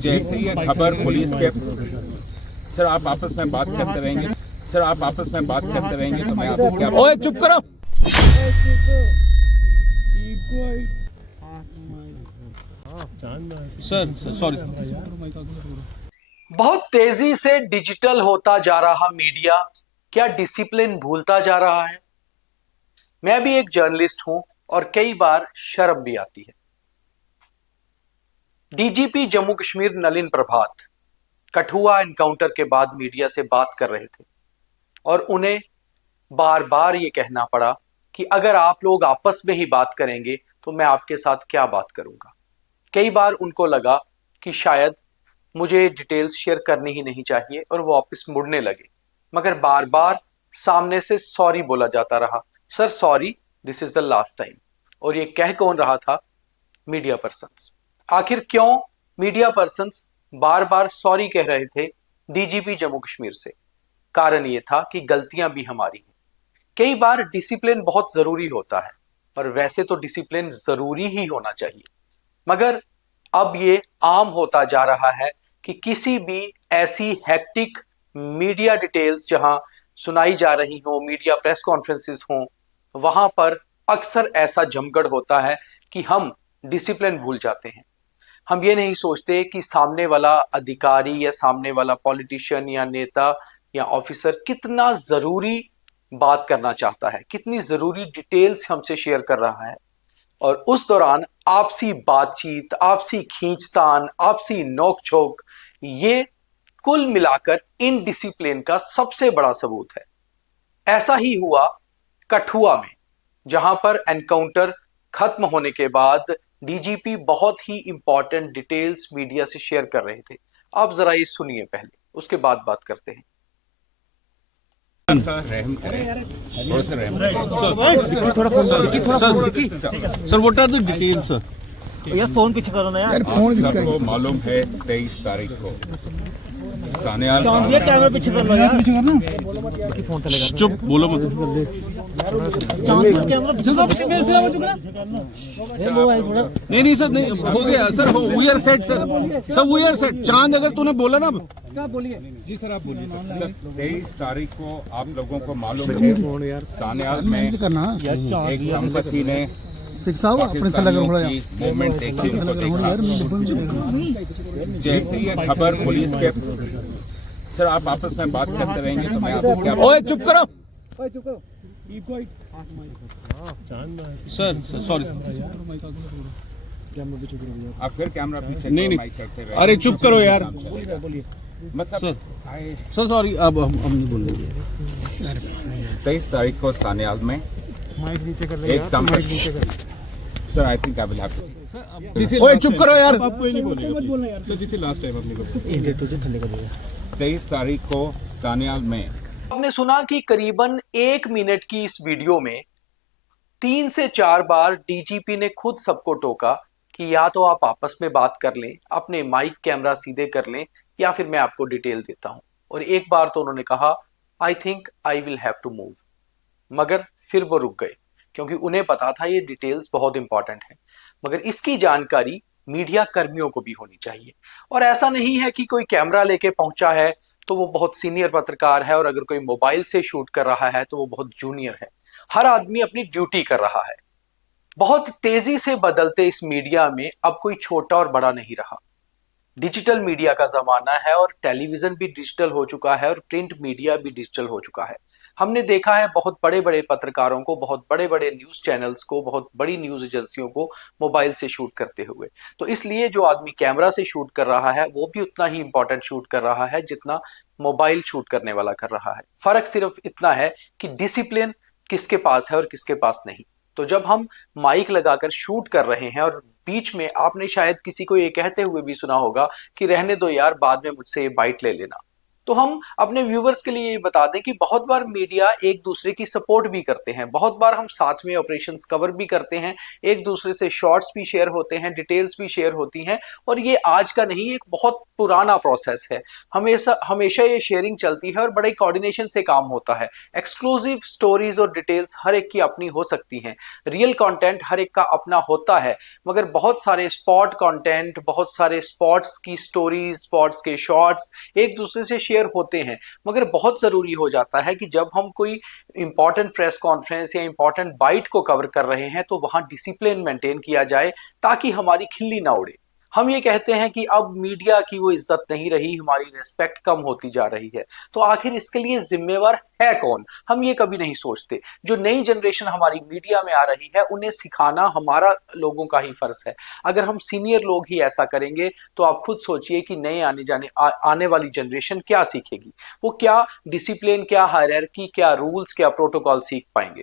जैसे ये खबर पुलिस के सर आप आपस में बात करते रहेंगे सर आप आपस में बात करते रहेंगे तो मैं आपको क्या ओए चुप करो। Sir sorry. बहुत तेजी से डिजिटल होता जा रहा मीडिया क्या डिसिप्लिन भूलता जा रहा है? मैं भी एक जर्नलिस्ट हूं और कई बार शर्म भी आती है। डीजीपी जम्मू कश्मीर नलिन प्रभात कठुआ एनकाउंटर के बाद मीडिया से बात कर रहे थे और उन्हें बार बार ये कहना पड़ा कि अगर आप लोग आपस में ही बात करेंगे तो मैं आपके साथ क्या बात करूंगा। कई बार उनको लगा कि शायद मुझे डिटेल्स शेयर करनी ही नहीं चाहिए और वो वापस मुड़ने लगे, मगर बार बार सामने से सॉरी बोला जाता रहा, sir sorry, this is the last time. और ये कह कौन रहा था? Media persons. आखिर क्यों मीडिया पर्सन्स बार बार सॉरी कह रहे थे डीजीपी जम्मू कश्मीर से? कारण ये था कि गलतियां भी हमारी हैं। कई बार डिसिप्लिन बहुत जरूरी होता है और वैसे तो डिसिप्लिन जरूरी ही होना चाहिए, मगर अब ये आम होता जा रहा है कि किसी भी ऐसी हेक्टिक मीडिया डिटेल्स जहां सुनाई जा रही हो, मीडिया प्रेस कॉन्फ्रेंसेस हो, वहां पर अक्सर ऐसा जमगढ़ होता है कि हम डिसिप्लिन भूल जाते हैं। हम ये नहीं सोचते कि सामने वाला अधिकारी या सामने वाला पॉलिटिशियन या नेता या ऑफिसर कितना जरूरी बात करना चाहता है, कितनी जरूरी डिटेल्स हमसे शेयर कर रहा है, और उस दौरान आपसी बातचीत, आपसी खींचतान, आपसी नोकझोंक, ये कुल मिलाकर इनडिसिप्लिन का सबसे बड़ा सबूत है। ऐसा ही हुआ कठुआ में, जहां पर एनकाउंटर खत्म होने के बाद डीजीपी बहुत ही इंपॉर्टेंट डिटेल्स मीडिया से शेयर कर रहे थे। आप जरा ये सुनिए पहले, उसके बाद बात करते हैं। रहम करें, थोड़ा सा रहम sir what are the details sir? यार फोन पीछे करो ना यार। सबको मालूम है 23 तारीख को सानेहाल कैमरा पीछे कर लो यार। फोन चलेगा। चुप बोलो मत। कैमरा पीछे मेरे से आवाज चुका। नहीं सर, नहीं हो गया sir, we are set sir, we are set. चांद अगर तूने बोला ना, बोलिए जी सर, आप बोलिए सर। 23 तारीख को आप लोगों को मालूम है सानेहाल में एक दंपति ने मूवमेंट देखी, उनको देखा। जैसे ये खबर पुलिस के सर आप आपस में बात करते रहेंगे तो मैं आपको क्या ओए चुप करो। Sir sorry. आप फिर कैमरा पीछे नहीं माइक करते रहे। अरे चुप करो यार। मतलब सर सॉरी, अब हम नहीं बोलेंगे। 23 तारीख को सानेहाल में एक दंपति sir, I think I will have to. ओए चुप करो यार। आप कोई नहीं बोलेगा सर, जिसे लास्ट टाइम आपने को 23 तारीख को सानेहाल में आपने सुना कि करीबन 1 मिनट की इस वीडियो में 3 से 4 बार डीजीपी ने खुद सबको टोका कि या तो आप आपस में बात कर लें, अपने माइक कैमरा सीधे कर लें, या फिर मैं आपको डिटेल देता हूं। और एक बार तो उन्होंने कहा I think I will have to move, मगर फिर वो रुक गए क्योंकि उन्हें पता था ये डिटेल्स बहुत इंपॉर्टेंट है। मगर इसकी जानकारी मीडिया कर्मियों को भी होनी चाहिए। और ऐसा नहीं है कि कोई कैमरा लेके पहुंचा है तो वो बहुत सीनियर पत्रकार है, और अगर कोई मोबाइल से शूट कर रहा है तो वो बहुत जूनियर है। हर आदमी अपनी ड्यूटी कर रहा है। बहुत तेजी से बदलते इस मीडिया में अब कोई छोटा और बड़ा नहीं रहा। डिजिटल मीडिया का जमाना है और टेलीविजन भी डिजिटल हो चुका है और प्रिंट मीडिया भी डिजिटल हो चुका है। हमने देखा है बहुत बड़े बड़े पत्रकारों को, बहुत बड़े बड़े न्यूज चैनल्स को, बहुत बड़ी न्यूज एजेंसियों को मोबाइल से शूट करते हुए। तो इसलिए जो आदमी कैमरा से शूट कर रहा है वो भी उतना ही इंपॉर्टेंट शूट कर रहा है जितना मोबाइल शूट करने वाला कर रहा है। फर्क सिर्फ इतना है कि डिसिप्लिन किसके पास है और किसके पास नहीं। तो जब हम माइक लगाकर शूट कर रहे हैं और बीच में आपने शायद किसी को ये कहते हुए भी सुना होगा कि रहने दो यार, बाद में मुझसे ये बाइट ले लेना, तो हम अपने व्यूवर्स के लिए ये बता दें कि बहुत बार मीडिया एक दूसरे की सपोर्ट भी करते हैं, बहुत बार हम साथ में ऑपरेशंस कवर भी करते हैं, एक दूसरे से शॉर्ट्स भी शेयर होते हैं, डिटेल्स भी शेयर होती हैं, और ये आज का नहीं, एक बहुत पुराना प्रोसेस है। हमेशा ये शेयरिंग चलती है और बड़े कोऑर्डिनेशन से काम होता है। एक्सक्लूसिव स्टोरीज और डिटेल्स हर एक की अपनी हो सकती हैं, रियल कंटेंट हर एक का अपना होता है, मगर बहुत सारे स्पॉट कंटेंट, बहुत सारे स्पॉट्स की स्टोरीज, स्पॉट्स के शॉर्ट्स एक दूसरे से शेयर होते हैं। मगर बहुत जरूरी हो जाता है कि जब हम कोई इंपॉर्टेंट प्रेस कॉन्फ्रेंस या इंपॉर्टेंट बाइट को कवर कर रहे हैं तो वहां डिसिप्लिन मेंटेन किया जाए ताकि हमारी खिल्ली ना उड़े। हम ये कहते हैं कि अब मीडिया की वो इज्जत नहीं रही, हमारी रिस्पेक्ट कम होती जा रही है, तो आखिर इसके लिए जिम्मेवार है कौन? हम ये कभी नहीं सोचते। जो नई जनरेशन हमारी मीडिया में आ रही है उन्हें सिखाना हमारा लोगों का ही फर्ज है। अगर हम सीनियर लोग ही ऐसा करेंगे तो आप खुद सोचिए कि नए आने वाली जनरेशन क्या सीखेगी, वो क्या डिसिप्लिन, क्या हायरार्की, क्या रूल्स, क्या प्रोटोकॉल सीख पाएंगे।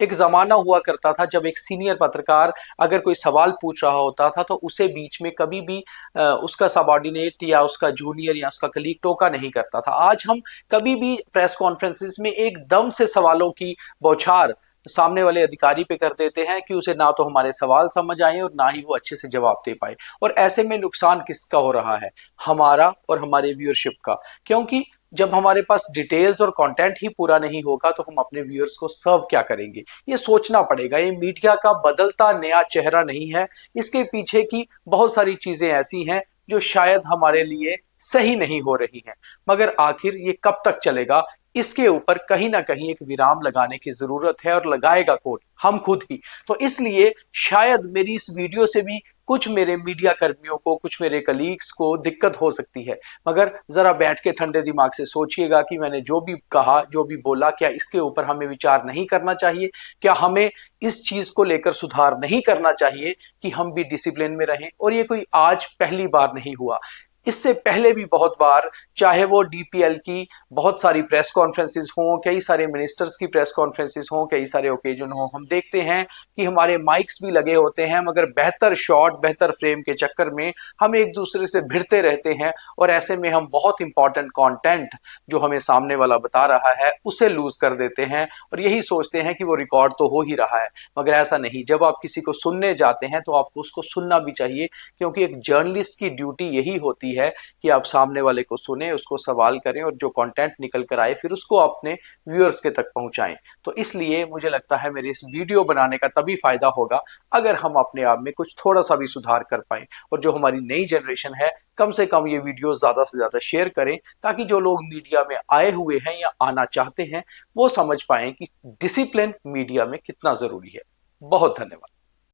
एक जमाना हुआ करता था जब एक सीनियर पत्रकार अगर कोई सवाल पूछ रहा होता था तो उसे बीच में कभी भी उसका सबऑर्डिनेट या उसका जूनियर या उसका कलीग टोका नहीं करता था। आज हम कभी भी प्रेस कॉन्फ्रेंसेस में एकदम से सवालों की बौछार सामने वाले अधिकारी पे कर देते हैं कि उसे ना तो हमारे सवाल समझ आए और ना ही वो अच्छे से जवाब दे पाए। और ऐसे में नुकसान किसका हो रहा है? हमारा और हमारे व्यूअरशिप का। क्योंकि जब हमारे पास डिटेल्स और कंटेंट ही पूरा नहीं होगा तो हम अपने व्यूअर्स को सर्व क्या करेंगे? ये सोचना पड़ेगा। ये मीडिया का बदलता नया चेहरा नहीं है, इसके पीछे की बहुत सारी चीजें ऐसी हैं जो शायद हमारे लिए सही नहीं हो रही हैं। मगर आखिर ये कब तक चलेगा? इसके ऊपर कहीं ना कहीं एक विराम लगाने की जरूरत है, और लगाएगा कौन? हम खुद ही। तो इसलिए शायद मेरी इस वीडियो से भी कुछ मेरे मीडिया कर्मियों को, कुछ मेरे कलीग्स को दिक्कत हो सकती है, मगर जरा बैठ के ठंडे दिमाग से सोचिएगा कि मैंने जो भी कहा, जो भी बोला, क्या इसके ऊपर हमें विचार नहीं करना चाहिए? क्या हमें इस चीज को लेकर सुधार नहीं करना चाहिए कि हम भी डिसिप्लिन में रहें? और ये कोई आज पहली बार नहीं हुआ, इससे पहले भी बहुत बार, चाहे वो डीपीएल की बहुत सारी प्रेस कॉन्फ्रेंसेस हों, कई सारे मिनिस्टर्स की प्रेस कॉन्फ्रेंसेस हों, कई सारे ओकेजन हों, हम देखते हैं कि हमारे माइक्स भी लगे होते हैं, मगर बेहतर शॉट, बेहतर फ्रेम के चक्कर में हम एक दूसरे से भिड़ते रहते हैं, और ऐसे में हम बहुत इंपॉर्टेंट कंटेंट जो हमें सामने वाला बता रहा है उसे लूज कर देते हैं, और यही सोचते हैं कि वो रिकॉर्ड तो हो ही रहा है। मगर ऐसा नहीं। जब आप किसी को सुनने जाते हैं तो आपको उसको सुनना भी चाहिए, क्योंकि एक जर्नलिस्ट की ड्यूटी यही होती है कि आप सामने वाले को सुने, उसको सवाल करें, और जो कंटेंट निकल कर आए फिर उसको अपने व्यूअर्स के तक पहुंचाएं। तो इसलिए मुझे लगता है मेरे इस वीडियो बनाने का तभी फायदा होगा अगर हम अपने आप में कुछ थोड़ा सा भी सुधार कर पाएं, और जो हमारी नई जनरेशन है कम से कम ये वीडियो ज्यादा से ज्यादा शेयर करें, ताकि जो लोग मीडिया में आए हुए हैं या आना चाहते हैं वो समझ पाएं कि डिसिप्लिन मीडिया में कितना जरूरी है। बहुत धन्यवाद।